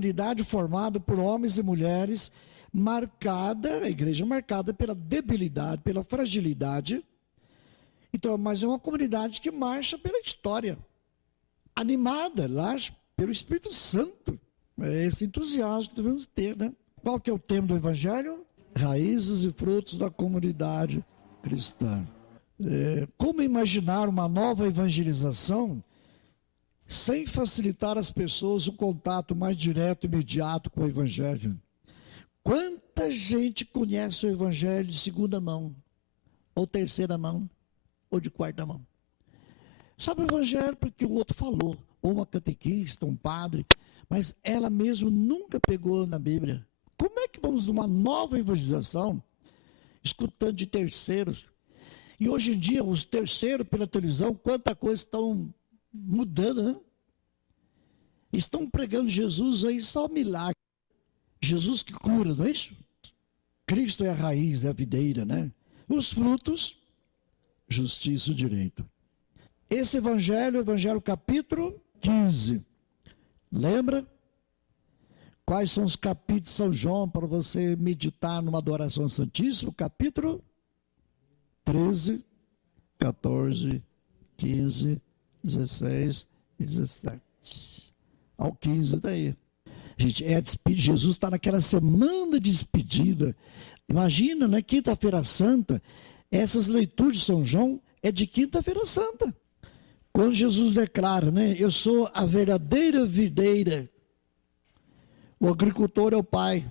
comunidade formada por homens e mulheres, a igreja marcada pela debilidade, pela fragilidade. Então, mas é uma comunidade que marcha pela história, animada lá pelo Espírito Santo. É esse entusiasmo que devemos ter, né? Qual que é o tema do Evangelho? Raízes e frutos da comunidade cristã. Como imaginar uma nova evangelização sem facilitar às pessoas o contato mais direto e imediato com o Evangelho? Quanta gente conhece o Evangelho de segunda mão, ou terceira mão, ou de quarta mão? Sabe o Evangelho porque o outro falou, ou uma catequista, um padre, mas ela mesma nunca pegou na Bíblia. Como é que vamos numa nova evangelização, escutando de terceiros? E hoje em dia, os terceiros pela televisão, quanta coisa estão mudando, né? Estão pregando Jesus aí só milagre. Jesus que cura, não é isso? Cristo é a raiz, é a videira, né? Os frutos, justiça e direito. Esse Evangelho capítulo 15. Lembra? Quais são os capítulos de São João para você meditar numa adoração santíssima? Capítulo 13, 14, 15, 16 e 17. Ao 15 daí. Gente, Jesus está naquela semana de despedida. Imagina, né? Quinta-feira Santa, essas leituras de São João é de Quinta-feira Santa. Quando Jesus declara, né? Eu sou a verdadeira videira. O agricultor é o Pai.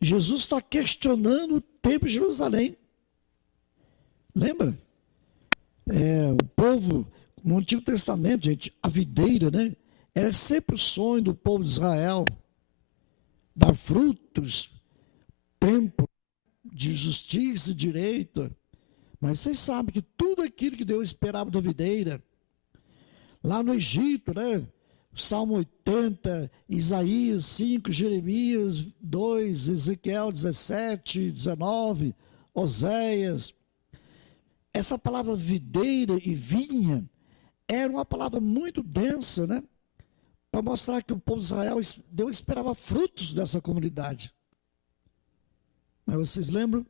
Jesus está questionando o templo de Jerusalém. Lembra? O povo, no Antigo Testamento, gente, a videira, né? Era sempre o sonho do povo de Israel. Dar frutos, tempo de justiça e direito. Mas vocês sabem que tudo aquilo que Deus esperava da videira, lá no Egito, né? Salmo 80, Isaías 5, Jeremias 2, Ezequiel 17, 19, Oséias. Essa palavra videira e vinha era uma palavra muito densa, né? Para mostrar que o povo de Israel, Deus esperava frutos dessa comunidade. Mas vocês lembram?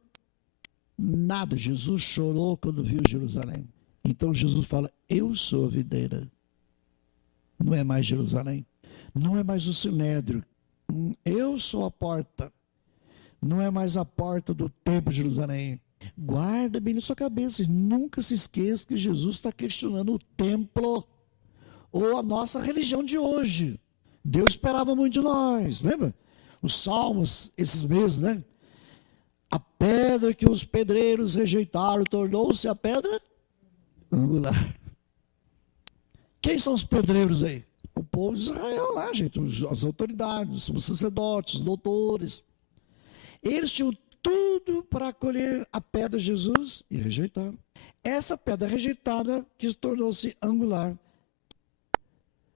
Nada. Jesus chorou quando viu Jerusalém. Então Jesus fala, eu sou a videira. Não é mais Jerusalém. Não é mais o Sinédrio. Eu sou a porta. Não é mais a porta do templo de Jerusalém. Guarda bem na sua cabeça. E nunca se esqueça que Jesus está questionando o templo ou a nossa religião de hoje. Deus esperava muito de nós. Lembra? Os salmos, esses meses, né? A pedra que os pedreiros rejeitaram tornou-se a pedra angular. Quem são os pedreiros aí? O povo de Israel lá, gente, as autoridades, os sacerdotes, os doutores. Eles tinham tudo para acolher a pedra de Jesus e rejeitaram. Essa pedra rejeitada que tornou-se angular.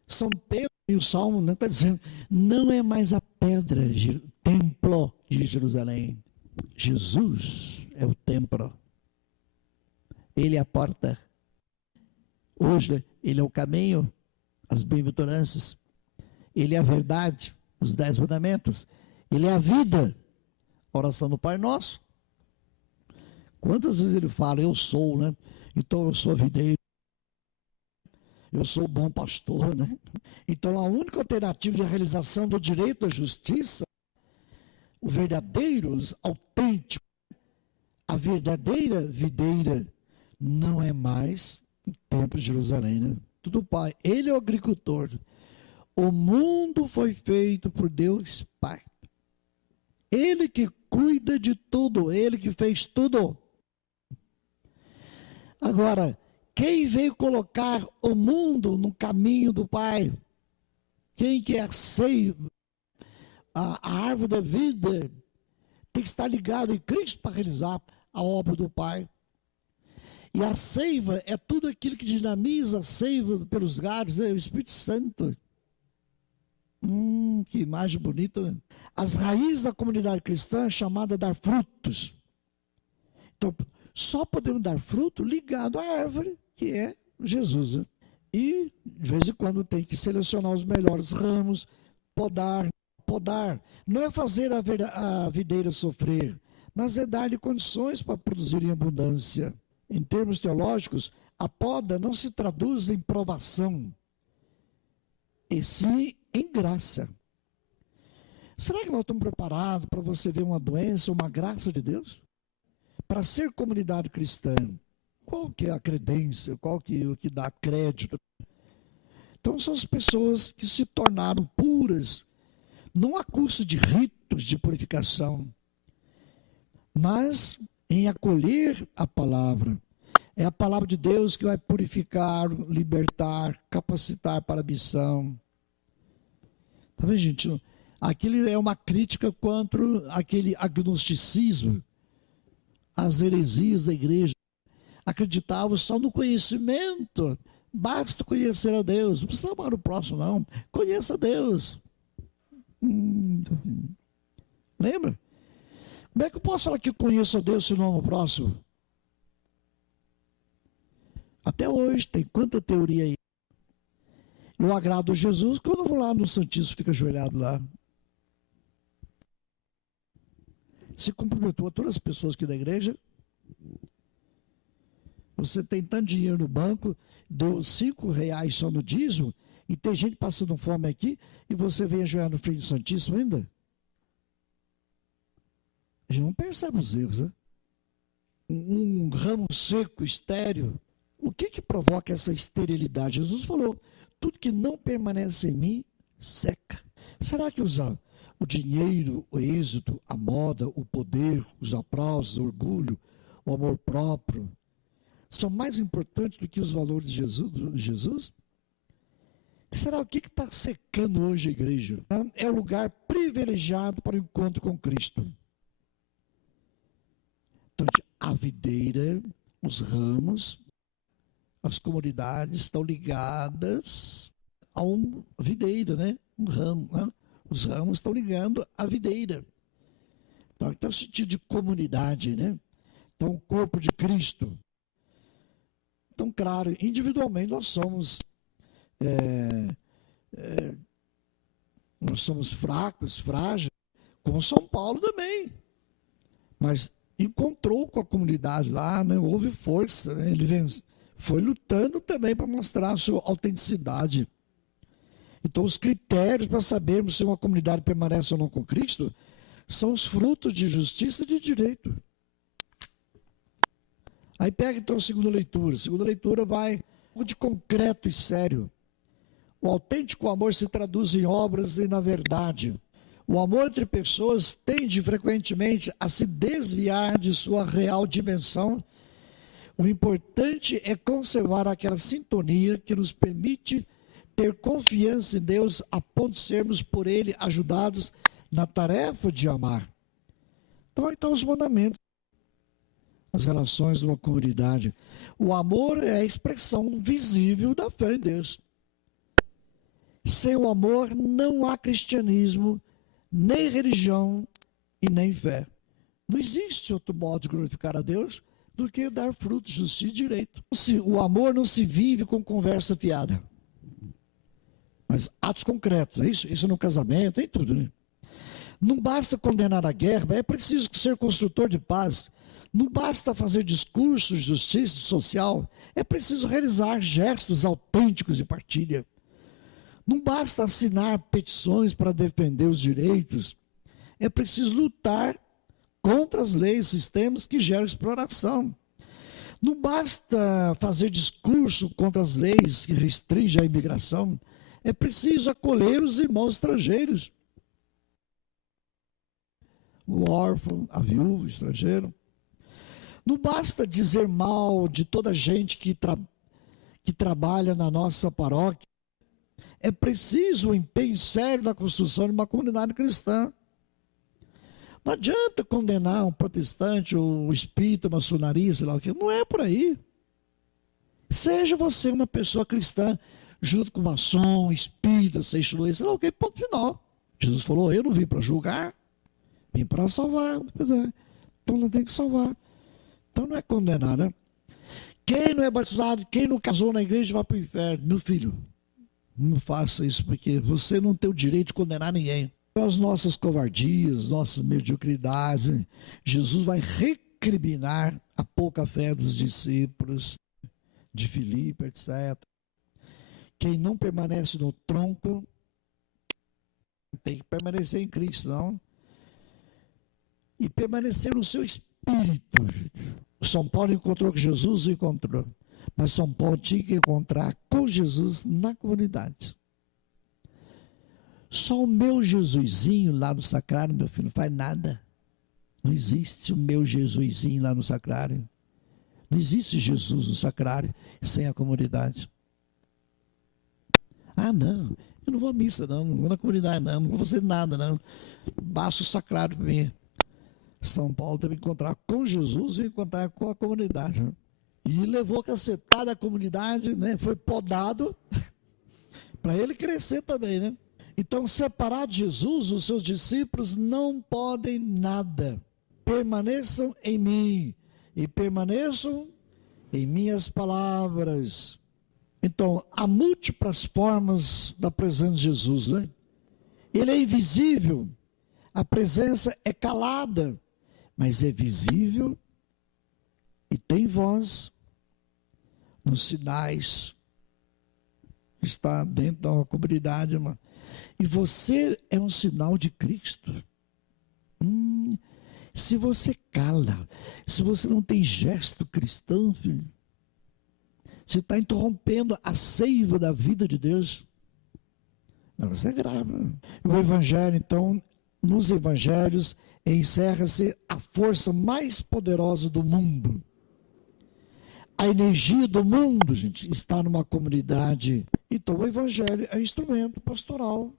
São Pedro e o Salmo está dizendo, não é mais a pedra, templo de Jerusalém. Jesus é o templo. Ele é a porta. Hoje, ele é o caminho, as bem-aventuranças. Ele é a verdade, os 10 mandamentos. Ele é a vida, a oração do Pai Nosso. Quantas vezes ele fala, eu sou, né? Então eu sou a videira. Eu sou o bom pastor, né? Então a única alternativa de realização do direito à justiça, o verdadeiro, autêntico, a verdadeira videira, não é mais o templo de Jerusalém, né? Tudo Pai, ele é o agricultor. O mundo foi feito por Deus Pai. Ele que cuida de tudo, ele que fez tudo. Agora, quem veio colocar o mundo no caminho do Pai? Quem que é a árvore da vida tem que estar ligado em Cristo para realizar a obra do Pai. E a seiva é tudo aquilo que dinamiza a seiva pelos galhos, é o Espírito Santo. Que imagem bonita, né? As raízes da comunidade cristã é chamada a dar frutos. Então, só podemos dar fruto ligado à árvore, que é Jesus, né? E, de vez em quando, tem que selecionar os melhores ramos, podar. Podar não é fazer a videira sofrer, mas é dar-lhe condições para produzir em abundância. Em termos teológicos, a poda não se traduz em provação, e sim em graça. Será que nós estamos preparados para você ver uma doença, uma graça de Deus? Para ser comunidade cristã, qual que é a credência, qual que é o que dá crédito? Então são as pessoas que se tornaram puras, não a custo de ritos de purificação, mas em acolher a palavra. É a palavra de Deus que vai purificar, libertar, capacitar para a missão. Tá vendo, gente? Aquilo é uma crítica contra aquele agnosticismo, as heresias da igreja. Acreditavam só no conhecimento. Basta conhecer a Deus. Não precisa amar o próximo, não. Conheça a Deus. Lembra? Como é que eu posso falar que eu conheço a Deus se não amo o próximo? Até hoje tem quanta teoria aí. Eu agrado a Jesus quando eu vou lá no Santíssimo, fica ajoelhado lá. Você cumprimentou a todas as pessoas aqui da igreja. Você tem tanto dinheiro no banco, deu R$5 só no dízimo, e tem gente passando fome aqui, e você vem ajoelhar no frente do Santíssimo ainda? A gente não percebe os erros, né? Um ramo seco, estéril. O que provoca essa esterilidade? Jesus falou, tudo que não permanece em mim, seca. Será que o dinheiro, o êxito, a moda, o poder, os aplausos, o orgulho, o amor próprio, são mais importantes do que os valores de Jesus? Será o que está secando hoje a igreja? É o lugar privilegiado para o encontro com Cristo. Então, a videira, os ramos, as comunidades estão ligadas a uma videira, né? Um ramo, né? Os ramos estão ligando à videira. Então, tem o sentido de comunidade, né? Então, o corpo de Cristo. Então, claro, individualmente nós somos fracos, frágeis, como São Paulo também. Mas encontrou com a comunidade lá, né? Houve força, né? Ele foi lutando também para mostrar a sua autenticidade. Então, os critérios para sabermos se uma comunidade permanece ou não com Cristo são os frutos de justiça e de direito. Aí pega então a segunda leitura. A segunda leitura vai algo de concreto e sério. O autêntico amor se traduz em obras e na verdade. O amor entre pessoas tende frequentemente a se desviar de sua real dimensão. O importante é conservar aquela sintonia que nos permite ter confiança em Deus a ponto de sermos por Ele ajudados na tarefa de amar. Então, aí estão os mandamentos, as relações de uma comunidade. O amor é a expressão visível da fé em Deus. Sem o amor não há cristianismo, nem religião e nem fé. Não existe outro modo de glorificar a Deus do que dar frutos, justiça e direito. O amor não se vive com conversa fiada, mas atos concretos, é isso? Isso no casamento, em tudo, né? Não basta condenar a guerra, é preciso ser construtor de paz. Não basta fazer discursos de justiça social, é preciso realizar gestos autênticos de partilha. Não basta assinar petições para defender os direitos, é preciso lutar contra as leis e sistemas que geram exploração. Não basta fazer discurso contra as leis que restringem a imigração, é preciso acolher os irmãos estrangeiros. O órfão, a viúva, o estrangeiro. Não basta dizer mal de toda a gente que trabalha na nossa paróquia. É preciso um empenho sério na construção de uma comunidade cristã. Não adianta condenar um protestante, ou espírita, maçonaria, sei lá o que. Não é por aí. Seja você uma pessoa cristã, junto com maçom, espírita, sei lá o que, ponto final. Jesus falou, eu não vim para julgar, vim para salvar. Então não tem que salvar. Então não é condenar, né? Quem não é batizado, quem não casou na igreja vai para o inferno. Meu filho, Não faça isso, porque você não tem o direito de condenar ninguém. As nossas covardias, nossas mediocridades, Jesus vai recriminar a pouca fé dos discípulos, de Filipe, etc. Quem não permanece no tronco tem que permanecer em Cristo, não? E permanecer no seu espírito. São Paulo encontrou com Jesus, encontrou. Mas São Paulo tinha que encontrar com Jesus na comunidade. Só o meu Jesusinho lá no sacrário, meu filho, não faz nada. Não existe o meu Jesusinho lá no sacrário. Não existe Jesus no sacrário sem a comunidade. Ah, não, eu não vou à missa, não vou na comunidade, não vou fazer nada, não. Basta o sacrário para mim. São Paulo teve que encontrar com Jesus e encontrar com a comunidade. Né? E levou cacetada a comunidade, né? Foi podado para ele crescer também, né? Então, separado de Jesus, os seus discípulos não podem nada. Permaneçam em mim e permaneçam em minhas palavras. Então, há múltiplas formas da presença de Jesus, né? Ele é invisível, a presença é calada, mas é visível e tem voz nos sinais. Está dentro da comunidade, irmão. E você é um sinal de Cristo. Se você cala, se você não tem gesto cristão, filho, você está interrompendo a seiva da vida de Deus. Não, isso é grave. O Evangelho, então, nos Evangelhos, encerra-se a força mais poderosa do mundo. A energia do mundo, gente, está numa comunidade. Então, o Evangelho é instrumento pastoral